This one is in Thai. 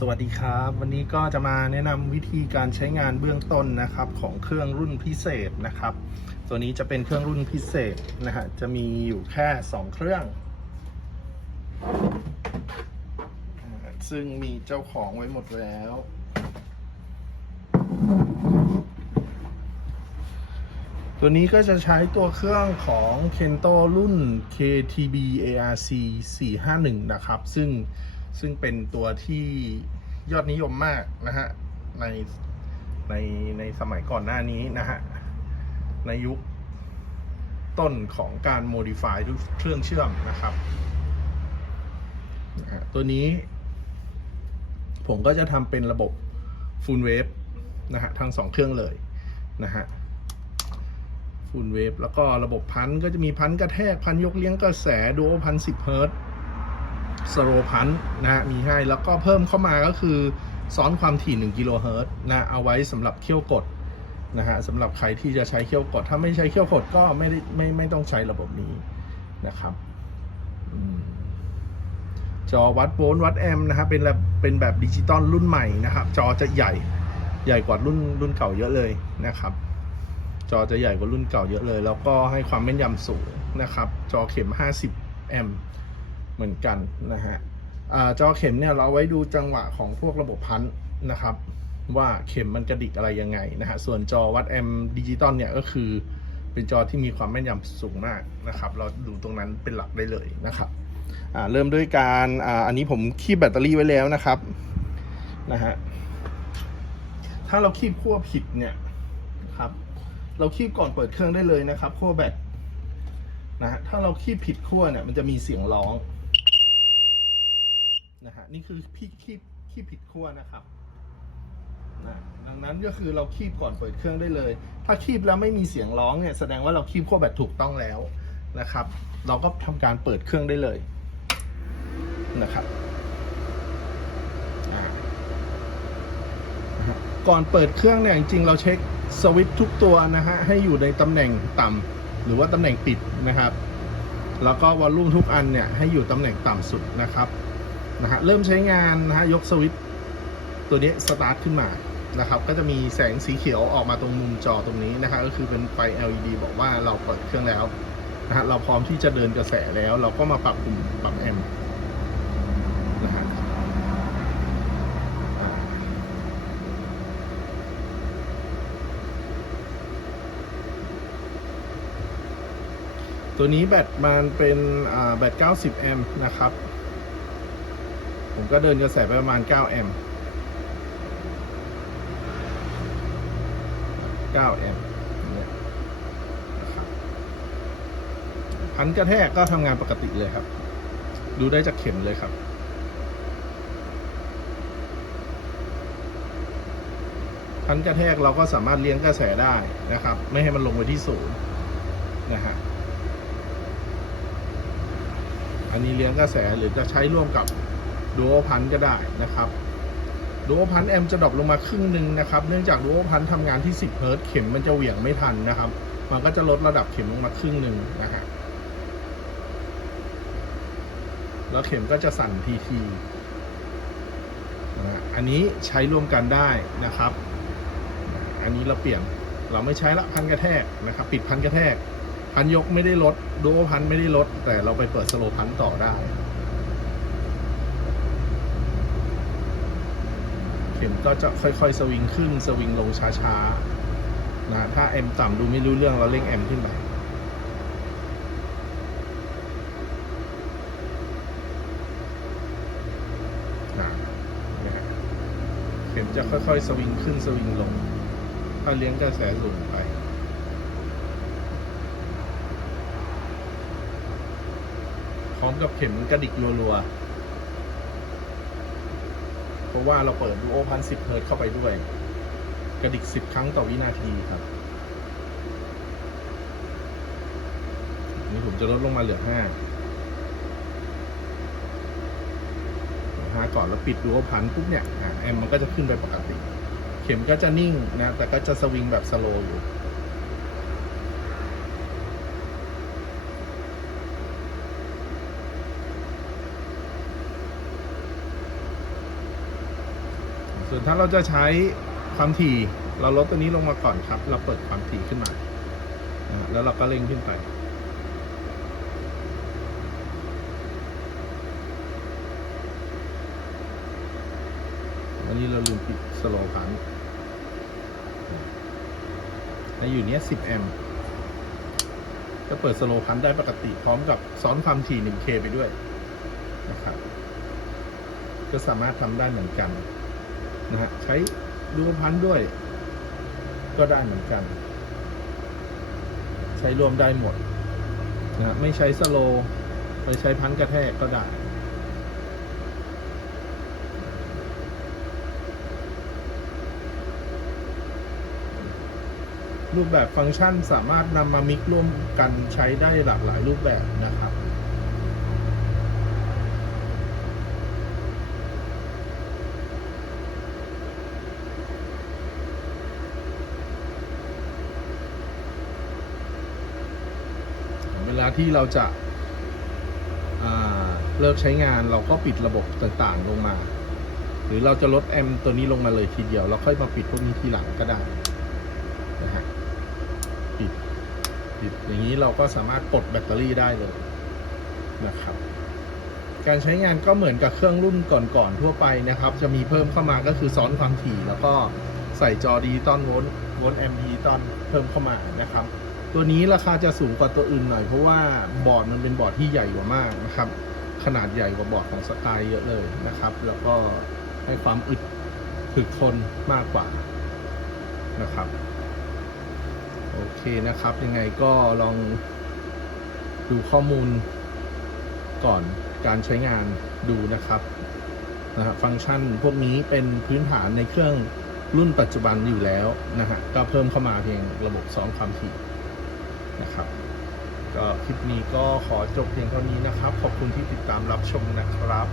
สวัสดีครับ วันนี้ก็จะมาแนะนำวิธีการใช้งานเบื้องต้นนะครับของเครื่องรุ่นพิเศษนะครับ ตัวนี้จะเป็นเครื่องรุ่นพิเศษนะฮะจะมีอยู่แค่ 2 เครื่อง ซึ่งมีเจ้าของไว้หมดแล้ว ตัวนี้ก็จะใช้ตัวเครื่องของ Kento รุ่น KTB ARC 451 นะครับ ซึ่ง ซึ่งเป็นตัวที่ยอดนิยมมากนะฮะในในในสมัยก่อนหน้านี้นะฮะ ในยุคต้นของการ modify ทุกเครื่องเชื่อมนะครับนะะตัวนี้ผมก็จะทำเป็นระบบ Full Wave นะฮะทั้งสองเครื่องเลยนะฮะฟูลเวฟแล้วก็ระบบพันก็จะมีพันกระแทกพันยกเลี้ยงกระแสดูพันสิบเฮิร์ต สโลพันนะฮะมีให้ แล้วก็เพิ่มเข้ามาก็คือซ้อนความถี่1กิโลเฮิรตซ์นะเอาไว้สำหรับเขี้ยวกดนะฮะสำหรับใครที่จะใช้เขี้ยวกด ถ้าไม่ใช้เขี้ยวกดก็ไม่ได้ไม่ไม่ต้องใช้ระบบนี้นะครับจอวัดโวลต์วัดแอมป์นะครับเป็นแบบเป็นแบบดิจิตอลรุ่นใหม่นะครับ จอจะใหญ่ใหญ่กว่ารุ่นรุ่นเก่าเยอะเลยนะครับ จอจะใหญ่กว่ารุ่นเก่าเยอะเลย แล้วก็ให้ความแม่นยำสูงนะครับ จอเข็ม 50 แอมป์ เหมือนกันนะฮะอจอเข็มเนี่ยเราไว้ดูจังหวะของพวกระบบพันธุ์นะครับ ว่าเข็มมันกระดิกอะไรยังไงนะฮะส่วนจอวัดแอมป์ดิจิตอลเนี่ยก็คือเป็นจอที่มีความแม่นยำสูงมากนะครับ เราดูตรงนั้นเป็นหลักได้เลยนะครับเริ่มด้วยการอาอันนี้ผมคีบแบตเตอรี่ไว้แล้วนะครับนะฮะถ้าเราคีบขั้วผิดเนี่ยครับ เราคีบก่อนเปิดเครื่องได้เลยนะครับขั้วแบตนะฮะถ้าเราคีบผิดขั้วเนี่ยมันจะมีเสียงร้อง นะฮะนี่คือพี่คีบคีบผิดขั้วนะครับนะดังนั้นก็คือเราคีบก่อนเปิดเครื่องได้เลย ถ้าคีบแล้วไม่มีเสียงร้องเนี่ยแสดงว่าเราคีบขั้วแบตถูกต้องแล้วนะครับ เราก็ทำการเปิดเครื่องได้เลยนะครับก่อนเปิดเครื่องเนี่ยจริงๆเราเช็คสวิตช์ทุกตัวนะฮะให้อยู่ในตำแหน่งต่ำหรือว่าตำแหน่งปิดนะครับ แล้วก็วอลลุ่มทุกอันเนี่ยให้อยู่ตำแหน่งต่ำสุดนะครับ นะฮะเริ่มใช้งานนะฮะยกสวิตตัวนี้สตาร์ทขึ้นมานะครับก็จะมีแสงสีเขียวออกมาตรงมุมจอตรงนี้นะฮะก็คือเป็นไฟ LED บอกว่าเราเปิดเครื่องแล้วนะฮะเราพร้อมที่จะเดินกระแสแล้ว เราก็มาปรับปุ่มปรับแอมป์นะฮะตัวนี้แบตมันเป็นอ่าแบต 90 แอมป์นะครับ ผมก็เดินกระแสไปประมาณ 9 แอมป์9แอมป์พันกระแทกก็ทำงานปกติเลยครับ ดูได้จากเข็มเลยครับพันกระแทกเราก็สามารถเลี้ยงกระแสได้นะครับ ไม่ให้มันลงไปที่ศูนย์นะฮะอันนี้เลี้ยงกระแสหรือจะใช้ร่วมกับ ดูโอพันก็ได้นะครับดูโอพันแอมจะดรอปลงมาครึ่งหนึ่งนะครับ เนื่องจากดูโอพันทำงานที่ 10 เฮิร์ตเข็มมันจะเหวี่ยงไม่ทันนะครับ มันก็จะลดระดับเข็มลงมาครึ่งหนึ่งนะฮะแล้วเข็มก็จะสั่นทีทีอันนี้ใช้ร่วมกันได้นะครับ อันนี้เราเปลี่ยน เราไม่ใช้ละพันกระแทกนะครับ ปิดพันกระแทก พันยกไม่ได้ลดดูโอพันไม่ได้ลด แต่เราไปเปิดสโลพันต่อได้ เข็มก็จะค่อยๆ สวิงขึ้นสวิงลงช้าๆนะถ้าแอมต่ำดูไม่รู้เรื่องเราเร่งแอมขึ้นไปเข็มจะค่อยๆ สวิงขึ้นสวิงลง ถ้าเลี้ยงกระแสสูงไปพร้อมกับเข็มกระดิกรัวๆ ราะว่าเราเปิดดูโอพันสิบเฮิร์ตเข้าไปด้วย กระดิกสิบครั้งต่อวินาทีครับ นี่ผมจะลดลงมาเหลือห้าห้าก่อนแล้วปิดดูโอพันปุ๊บเนี่ยแอมมันก็จะขึ้นไปปกติ เข็มก็จะนิ่งนะ แต่ก็จะสวิงแบบสโลว์อยู่ ส่วนถ้าเราจะใช้ความถี่ เราลดตัวนี้ลงมาก่อนครับ เราเปิดความถี่ขึ้นมา แล้วเราก็เร่งขึ้นไป วันนี้เราลืมปิดสโลว์พันให้อยู่เนี้ย10 แอมป์ก็เปิดสโลว์พันได้ปกติพร้อมกับซ้อนความถี่ 1K ไปด้วยนะครับ ก็สามารถทำได้เหมือนกัน นะฮะใช้ดูพันด้วย ก็ได้เหมือนกัน ใช้รวมได้หมดนะฮะไม่ใช้สโลไปใช้พันกระแทกก็ได้รูปแบบฟังก์ชันสามารถนำมามิกร่วมกันใช้ได้หลากหลายรูปแบบนะครับ เวลาที่เราจะาเลิกใช้งานเราก็ปิดระบบต่างๆลงมา หรือเราจะลดแอมป์ตัวนี้ลงมาเลยทีเดียวแล้วค่อยมาปิดพวกนี้ทีหลังก็ได้นะฮะปิดปิดอย่างนี้เราก็สามารถปลดแบตเตอรี่ได้เลยนะครับ การใช้งานก็เหมือนกับเครื่องรุ่นก่อนๆทั่วไปนะครับ จะมีเพิ่มเข้ามาก็คือซ้อนความถี่แล้วก็ใส่จอดีตอนโวลต์โวลต์แอมพีตอนเพิ่มเข้ามานะครับ ตัวนี้ราคาจะสูงกว่าตัวอื่นหน่อย เพราะว่าบอร์ดมันเป็นบอร์ดที่ใหญ่กว่ามากนะครับ ขนาดใหญ่กว่าบอร์ดของสกายเยอะเลยนะครับ แล้วก็ให้ความอึดถึกทนมากกว่านะครับโอเคนะครับ ยังไงก็ลองดูข้อมูลก่อนการใช้งานดูนะครับนะฮะฟังก์ชันพวกนี้เป็นพื้นฐานในเครื่องรุ่นปัจจุบันอยู่แล้วนะฮะก็เพิ่มเข้ามาเพียงระบบซ้อนความถี่ นะครับ ก็คลิปนี้ก็ขอจบเพียงเท่านี้นะครับ ขอบคุณที่ติดตามรับชมนะครับ